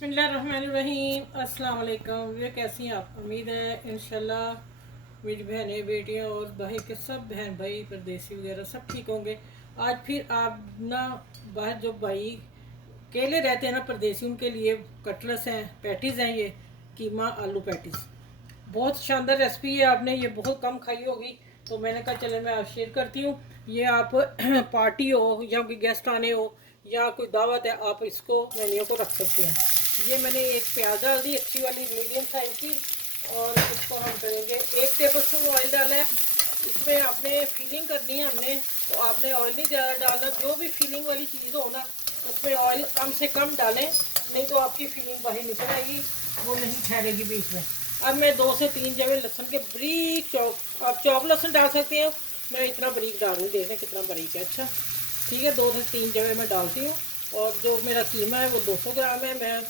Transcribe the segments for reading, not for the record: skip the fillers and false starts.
बिस्मिल्लाहिर्रहमानिर्रहीम अस्सलाम वालेकुम। ये कैसी हैं आप? उम्मीद है इंशाल्लाह मेरी बहनें बेटियां और भाई के सब बहन भाई परदेसी वगैरह सब ठीक होंगे। आज फिर आप ना बाहर जो भाई केले रहते हैं ना परदेसी, उनके लिए कटलेट्स हैं, पैटीज़ हैं, ये कीमा आलू पैटीज़। बहुत शानदार रेसिपी है, आपने ये बहुत कम खाई होगी तो मैंने कहा चले मैं आप शेयर करती हूँ। ये आप पार्टी हो या कोई गेस्ट आने हो या कोई दावत है, आप इसको मेन्यू को रख सकते हैं। ये मैंने एक प्याज डाल दी अच्छी वाली मीडियम साइज की, और इसको हम करेंगे 1 टेबल स्पून ऑयल डाला है। इसमें आपने फीलिंग करनी है हमने, तो आपने ऑयल नहीं ज़्यादा डालना। जो भी फीलिंग वाली चीज़ हो ना उसमें ऑयल कम से कम डालें, नहीं तो आपकी फीलिंग बाहर निकल आएगी, वो नहीं ठहरेगी बीच में। अब मैं 2 से 3 जवे लहसुन के बारीक चॉप, आप चॉप लहसुन डाल सकते हैं, मैं इतना बारीक डाल रही हूँ, देखें कितना बारीक है। अच्छा ठीक है, 2 से 3 जवे मैं डालती हूँ। और जो मेरा कीमा है वो 200 ग्राम है। मैं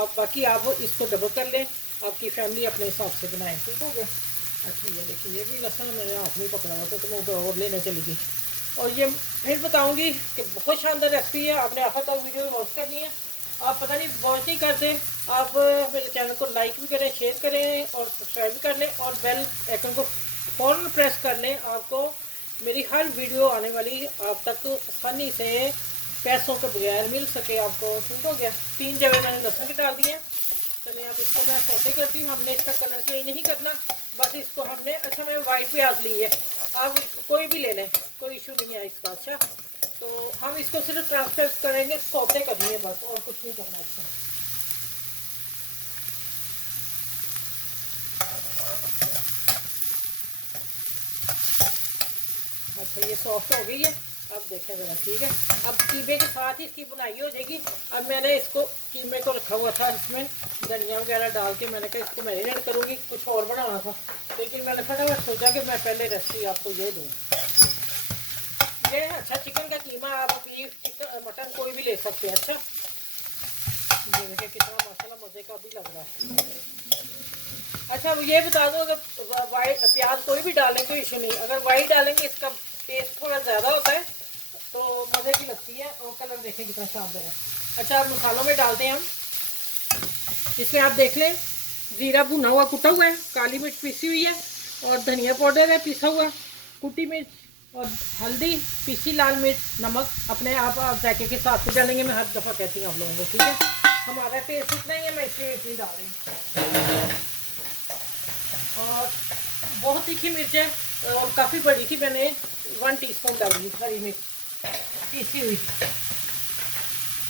आप बाकी आप इसको डबल कर लें, आपकी फैमिली अपने हिसाब से बनाएं, ठीक हो गया। अच्छा ये देखिए, ये भी लहसुन मैंने हाथ में पकड़ा हुआ था तो मैं उधर और लेने चली गई। और ये फिर बताऊंगी कि बहुत शानदार रेसिपी है, आपने आखिर तक वीडियो वॉच करनी है। आप पता नहीं वॉच नहीं करते, आप मेरे चैनल को लाइक भी करें, शेयर करें और सब्सक्राइब भी कर लें, और बेल आइकन को फ़ौरन प्रेस कर लें। आपको मेरी हर वीडियो आने वाली आप तक आसानी से पैसों के बगैर मिल सके आपको, ठीक हो गया। 3 जगह मैंने लहसुन के डाल दिए। चलिए अब इसको मैं सौते करती हूँ। हमने इसका कलर चेंज नहीं करना, बस इसको हमने, अच्छा मैं वाइट प्याज ली है, आप कोई भी ले लें, कोई इशू नहीं है इसका। अच्छा तो हम इसको सिर्फ ट्रांसफर करेंगे, सौते करनी है बस, और कुछ नहीं करना इसका। अच्छा ये सॉफ्ट हो गई है, अब देखें ज़रा, ठीक है। अब कीमे के साथ ही इसकी बुनाई हो जाएगी। अब मैंने इसको कीमे को रखा हुआ था, इसमें धनिया वगैरह डाल के मैंने कहा इसको मैरिनेट करूँगी, कुछ और बनाना था, लेकिन मैंने फटाफट सोचा कि मैं पहले रेसिपी आपको ये दूँ। ये अच्छा चिकन का कीमा, आप बीफ चिकन मटन कोई भी ले सकते हैं। अच्छा ये देखिए कितना माशाल्लाह मज़े का भी लग रहा है। अच्छा ये बता दो, अगर वाइट प्याज कोई भी डालें तो इशू नहीं, अगर वाइट डालेंगे इसका टेस्ट थोड़ा ज़्यादा होता है तो मज़े की लगती है, और कलर देखें कितना शानदार है। अच्छा अब मसालों में डालते हैं हम। इसमें आप देख लें, ज़ीरा भुना हुआ कुटा हुआ है, काली मिर्च पीसी हुई है, और धनिया पाउडर है पिसा हुआ, कुटी मिर्च, और हल्दी, पीसी लाल मिर्च, नमक अपने आप जायके के हिसाब से डालेंगे। मैं हर दफ़ा कहती हूँ आप लोगों को, ठीक है। हमारा टेस्ट इतना ही है, मैं इसलिए इतनी डाल रही हूँ। और बहुत तीखी मिर्च है, और काफ़ी बड़ी थी, मैंने 1 टीस्पून डाली हरी मिर्च पीसी हुई,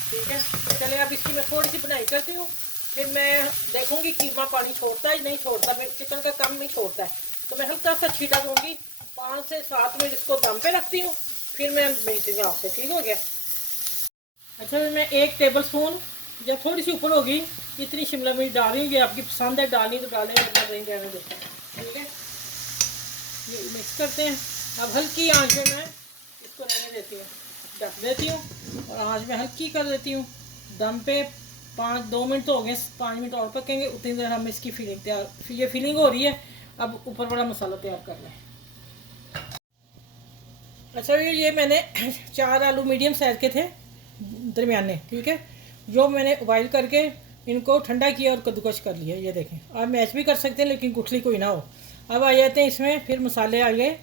ठीक है। चले अब इसकी मैं थोड़ी सी बुनाई करती हूँ, फिर मैं देखूँगी कीमा पानी छोड़ता है नहीं छोड़ता। मैं चिकन का कम नहीं छोड़ता है, तो मैं हल्का सा छीटा दूँगी। 5 से 7 मिनट इसको दम पे रखती हूँ, फिर मैं मिलती हूँ आपसे, ठीक हो गया। अच्छा फिर मैं 1 टेबल स्पून या थोड़ी सी ऊपर होगी इतनी शिमला मिर्च डाल रही हूँ। ये आपकी पसंद है, डालनी तो डालें, मतलब नहीं रहने देते, ठीक है। ये मिक्स करते हैं। अब हल्की आंच में मैं इसको रहने देती हूँ, ढक देती हूँ, और आंच में हल्की कर देती हूँ दम पे। 2 मिनट तो हो गए, 5 मिनट और पकेंगे, उतनी देर हम इसकी फिलिंग तैयार, ये फिलिंग हो रही है। अब ऊपर वाला मसाला तैयार कर लें। अच्छा ये मैंने 4 आलू मीडियम साइज़ के थे, दरमियाने, ठीक है, जो मैंने बॉइल करके इनको ठंडा किया और कद्दूकस कर लिया। ये देखें, आप मैश भी कर सकते हैं लेकिन गुठली कोई ना हो। अब आ जाते हैं इसमें, फिर मसाले आ गए,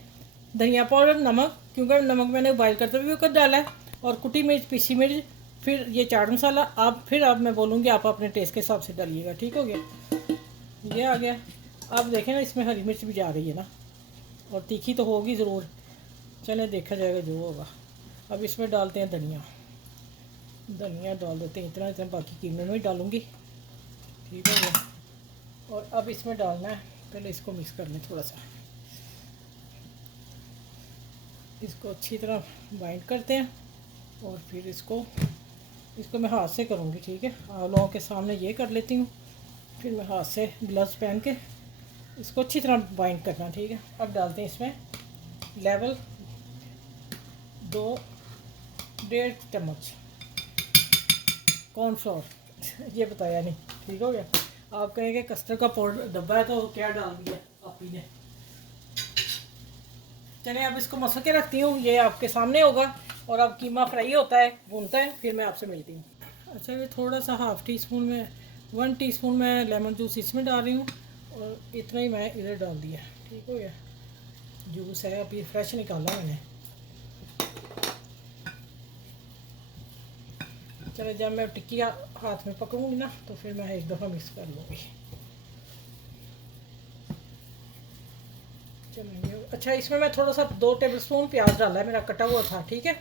धनिया पाउडर, नमक, क्योंकि नमक मैंने बॉइल करते हुए कर डाला है, और कुटी मिर्च, पीसी मिर्च, फिर ये चाट मसाला। आप फिर अब मैं बोलूँगी आप अपने टेस्ट के हिसाब से डालिएगा, ठीक हो गया। ये आ गया। अब देखें ना, इसमें हरी मिर्च भी जा रही है ना, और तीखी तो होगी ज़रूर, चले देखा जाएगा जो होगा। अब इसमें डालते हैं धनिया, धनिया डाल देते हैं इतना इतना, बाकी कीमे में ही डालूँगी, ठीक है गया। और अब इसमें डालना है, पहले इसको मिक्स कर लें थोड़ा सा, इसको अच्छी तरह बाइंड करते हैं, और फिर इसको मैं हाथ से करूँगी, ठीक है। आप लोगों के सामने ये कर लेती हूँ, फिर मैं हाथ से ग्लव्स पहन के इसको अच्छी तरह बाइंड करना, ठीक है। अब डालते हैं इसमें लेवल 1.5 चम्मच कॉर्नफ्लोर ये बताया नहीं, ठीक हो गया। आप कहेंगे कस्टर्ड का पाउडर डब्बा है तो क्या डाल दिया आप ही ने। चलिए अब इसको मसल के रखती हूँ, ये आपके सामने होगा। और अब कीमा फ्राई होता है, भूनता है, फिर मैं आपसे मिलती हूँ। अच्छा, ये थोड़ा सा हाफ़ टी स्पून में 1 टीस्पून मैं लेमन जूस इसमें डाल रही हूँ, और इतना ही मैं इधर डाल दिया। ठीक हो गया। जूस है अभी फ्रेश निकाला मैंने। चलो, जब मैं टिक्की हाथ में पकड़ूंगी ना तो फिर मैं एक दफ़ा मिक्स कर लूँगी। चलो, अच्छा, इसमें मैं थोड़ा सा 2 टेबलस्पून प्याज डाला है, मेरा कटा हुआ था। ठीक है।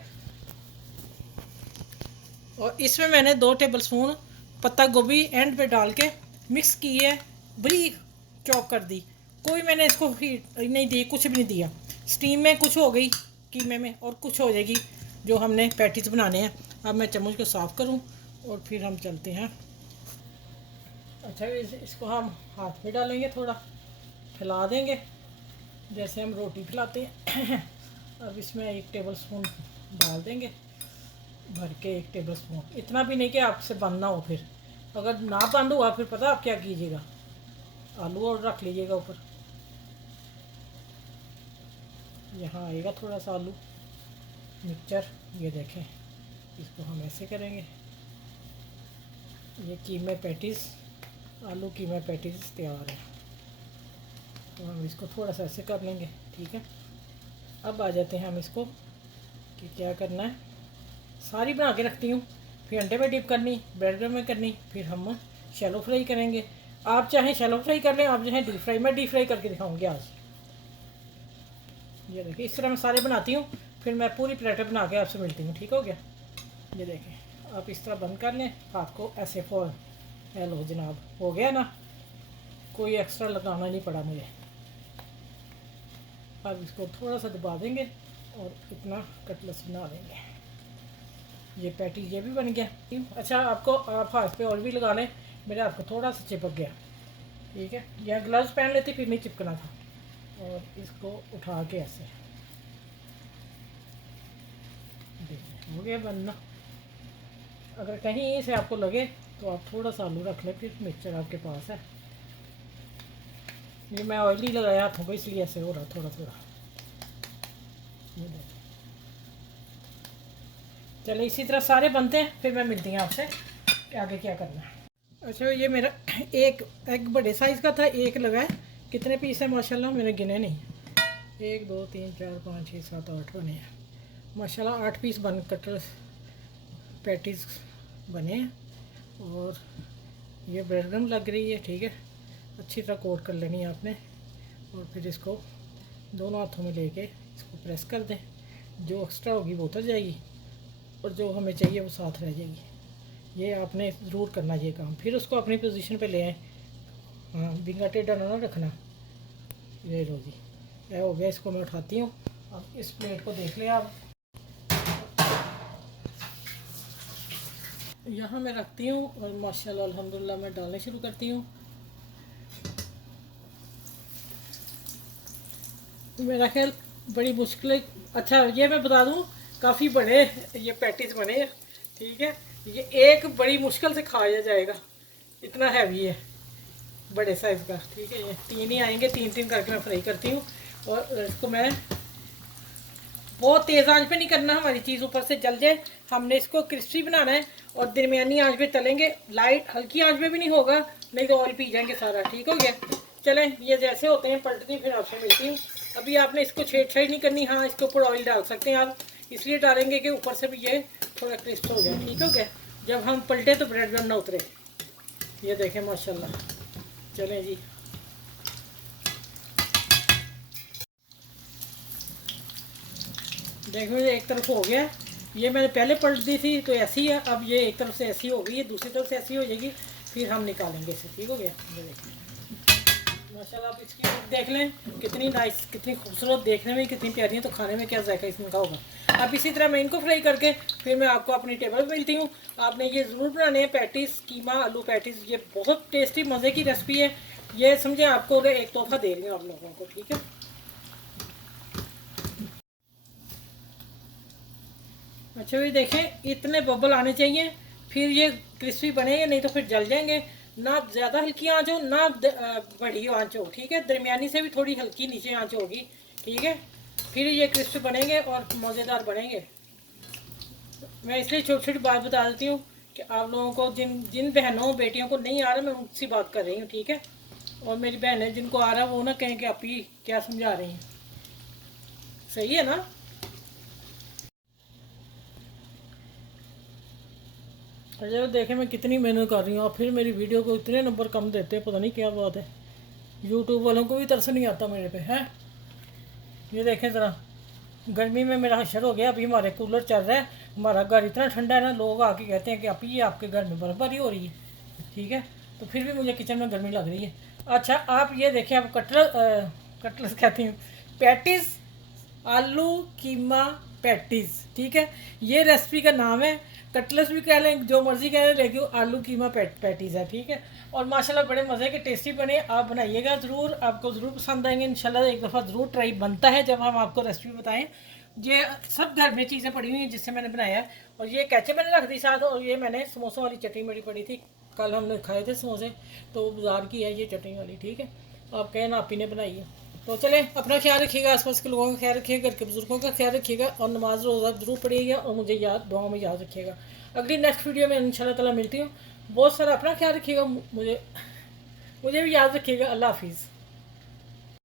और इसमें मैंने 2 टेबलस्पून पत्ता गोभी एंड पे डाल के मिक्स की है, बारीक चॉप कर दी। कोई मैंने इसको हीट नहीं दी, कुछ भी नहीं दिया। स्टीम में कुछ हो गई कीमे में, और कुछ हो जाएगी जो हमने पैटीज बनाने हैं। अब मैं चम्मच को साफ़ करूं और फिर हम चलते हैं। अच्छा, इसको हम हाथ में डालेंगे, थोड़ा फैला देंगे जैसे हम रोटी फैलाते हैं। अब इसमें 1 टेबलस्पून डाल देंगे भर के, 1 टेबलस्पून। इतना भी नहीं कि आपसे बंद ना हो। फिर अगर ना बंद हुआ फिर पता आप क्या कीजिएगा, आलू और रख लीजिएगा ऊपर। यहाँ आएगा थोड़ा सा आलू मिक्सचर, ये देखें। इसको हम ऐसे करेंगे। ये कीमे पैटीज़, आलू कीमे पैटीज़ तैयार है। तो हम इसको थोड़ा सा ऐसे कर लेंगे। ठीक है। अब आ जाते हैं हम इसको कि क्या करना है। सारी बना के रखती हूँ, फिर अंडे में डिप करनी, ब्रेड में करनी, फिर हम शैलो फ्राई करेंगे। आप चाहें शैलो फ्राई कर लें, आप चाहें डीप फ्राई। मैं डीप फ्राई करके दिखाऊंगी आज। ये देखिए, इस तरह मैं सारे बनाती हूँ, फिर मैं पूरी प्लेटर बना के आपसे मिलती हूँ। ठीक हो गया। ये देखें, आप इस तरह बंद कर लें हाथ को ऐसे। फॉर हेलो जनाब, हो गया ना, कोई एक्स्ट्रा लगाना नहीं पड़ा मुझे। अब इसको थोड़ा सा दबा देंगे और इतना कटलेस बना देंगे। ये पैटी ये भी बन गया। अच्छा, आपको आप हाथ पे और भी लगा लें, मेरे हाथ को थोड़ा सा चिपक गया। ठीक है। या ग्लव्स पहन लेती फिर नहीं चिपकना था। और इसको उठा के ऐसे, देखिए हो गया बनना। अगर कहीं से आपको लगे तो आप थोड़ा सा आलू रख लें, फिर मिक्सचर आपके पास है। ये मैं ऑयली लगाया हाथों को, इसलिए ऐसे हो रहा थोड़ा थोड़ा। चलो, इसी तरह सारे बनते हैं, फिर मैं मिलती हूँ आपसे कि आगे क्या करना है। अच्छा, ये मेरा एक एग बड़े साइज़ का था, एक लगा है। कितने पीस है माशाल्लाह, मैंने गिने नहीं। 1 2 3 4 5 6 7 8 बने हैं माशाल्लाह। 8 पीस बन कटर पैटीज बने हैं। और ये ब्रेड गम लग रही है। ठीक है। अच्छी तरह कोट कर लेनी है आपने, और फिर इसको दोनों हाथों में लेके इसको प्रेस कर दें। जो एक्स्ट्रा होगी वो उतर जाएगी, और जो हमें चाहिए वो साथ रह जाएगी। ये आपने ज़रूर करना ये काम। फिर उसको अपनी पोजीशन पे ले आए। हाँ, बिंगा टेढ़ा ना रखना। ये लो जी, यह हो गया। इसको मैं उठाती हूँ। अब इस प्लेट को देख लिया आप, यहाँ मैं रखती हूँ, और माशाल्लाह अल्हम्दुलिल्लाह मैं डालने शुरू करती हूँ। मेरा ख्याल बड़ी मुश्किल। अच्छा, ये मैं बता दूँ, काफ़ी बड़े ये पैटीज बने हैं। ठीक है। ये एक बड़ी मुश्किल से खाया जाएगा, इतना हैवी है, बड़े साइज़ का। ठीक है। ये 3 ही आएंगे, 3 करके मैं फ्राई करती हूँ। और इसको मैं बहुत तेज़ आंच पे नहीं करना, हमारी चीज़ ऊपर से जल जाए। हमने इसको क्रिस्पी बनाना है, और दरमियानी आंच पे तलेंगे। लाइट हल्की आंच पे भी नहीं होगा, नहीं तो ऑयल पी जाएंगे सारा। ठीक हो गया। चलें, ये जैसे होते हैं पलटती, फिर आपसे मिलती हूँ। अभी आपने इसको छेड़छाड़ नहीं करनी। हाँ, इसके ऊपर ऑयल डाल सकते हैं आप, इसलिए डालेंगे कि ऊपर से भी ये थोड़ा क्रिस्प हो जाए। ठीक हो गया। जब हम पलटे तो ब्रेड गम ना उतरे। ये देखें माशाल्लाह। चलें जी, देखो ये एक तरफ हो गया। ये मैंने पहले पलट दी थी तो ऐसी है, अब ये एक तरफ से ऐसी हो गई है, दूसरी तरफ से ऐसी हो जाएगी, फिर हम निकालेंगे इसे। ठीक हो गया। ये देखिए माशाल्लाह। आप इसकी देख लें कितनी नाइस, कितनी खूबसूरत, देखने में कितनी प्यारी है, तो खाने में क्या जायका इसमें का होगा। अब इसी तरह मैं इनको फ्राई करके फिर मैं आपको अपनी टेबल पर मिलती हूँ। आपने ये ज़रूर बनाने हैं पैटीज़, कीमा आलू पैटीज़। ये बहुत टेस्टी मज़े की रेसिपी है। ये समझे आपको एक तोहफा दे रही हूँ आप लोगों को। ठीक है। अच्छा, ये देखें इतने बबल आने चाहिए, फिर ये क्रिस्पी बनेंगे, नहीं तो फिर जल जाएंगे। ना ज़्यादा हल्की आंच हो, ना बड़ी आंच हो। ठीक है। दरमियानी से भी थोड़ी हल्की नीचे आंच होगी। ठीक है। फिर ये क्रिस्पी बनेंगे और मज़ेदार बनेंगे। मैं इसलिए छोटी छोटी बात बता देती हूँ कि आप लोगों को जिन जिन बहनों बेटियों को नहीं आ रहा, मैं उनसे बात कर रही हूँ, ठीक है। और मेरी बहनें जिनको आ रहा है वो ना कहें कि आप ही क्या समझा रही हैं। सही है ना। अच्छा देखें मैं कितनी मेहनत कर रही हूँ, और फिर मेरी वीडियो को इतने नंबर कम देते हैं, पता नहीं क्या बात है। यूट्यूब वालों को भी तरस नहीं आता मेरे पे है। ये देखें ज़रा, गर्मी में मेरा हशर हो गया। अभी हमारे कूलर चल रहा है, हमारा घर इतना ठंडा है ना, लोग आके कहते हैं कि आप ये आपके घर में बर्फबारी हो रही है, ठीक है। तो फिर भी मुझे किचन में गर्मी लग रही है। अच्छा आप ये देखें, आप कटलस कहती हूँ, पैटीज़, आलू कीमा पैटीज़, ठीक है। ये रेसिपी का नाम है। कटलस भी कह लें, जो मर्ज़ी कह लें, लेकिन आलू कीमा पैटीज़ है, ठीक है। और माशाल्लाह बड़े मज़े के टेस्टी बने। आप बनाइएगा ज़रूर, आपको ज़रूर पसंद आएंगे इंशाल्लाह। एक दफ़ा ज़रूर ट्राई बनता है जब हम आपको रेसिपी बताएं। ये सब घर में चीज़ें पड़ी हुई हैं जिससे मैंने बनाया है। और ये कैचे मैंने रख दी साथ, और ये मैंने समोसों वाली चटनी मेरी पड़ी थी, कल हमने खाए थे समोसे, तो बाज़ार की है ये चटनी वाली, ठीक है। आप कहें ना आप ही ने बनाई है। तो चलें, अपना ख्याल रखिएगा, आसपास के लोगों का ख्याल रखिएगा, घर के बुजुर्गों का ख्याल रखिएगा, और नमाज रोज़ा जरूर पढ़िएगा, और मुझे दुआओं में याद रखिएगा। अगली नेक्स्ट वीडियो में इंशाल्लाह ताला मिलती हूँ। बहुत सारा अपना ख्याल रखिएगा, मुझे भी याद रखिएगा। अल्लाह हाफिज़।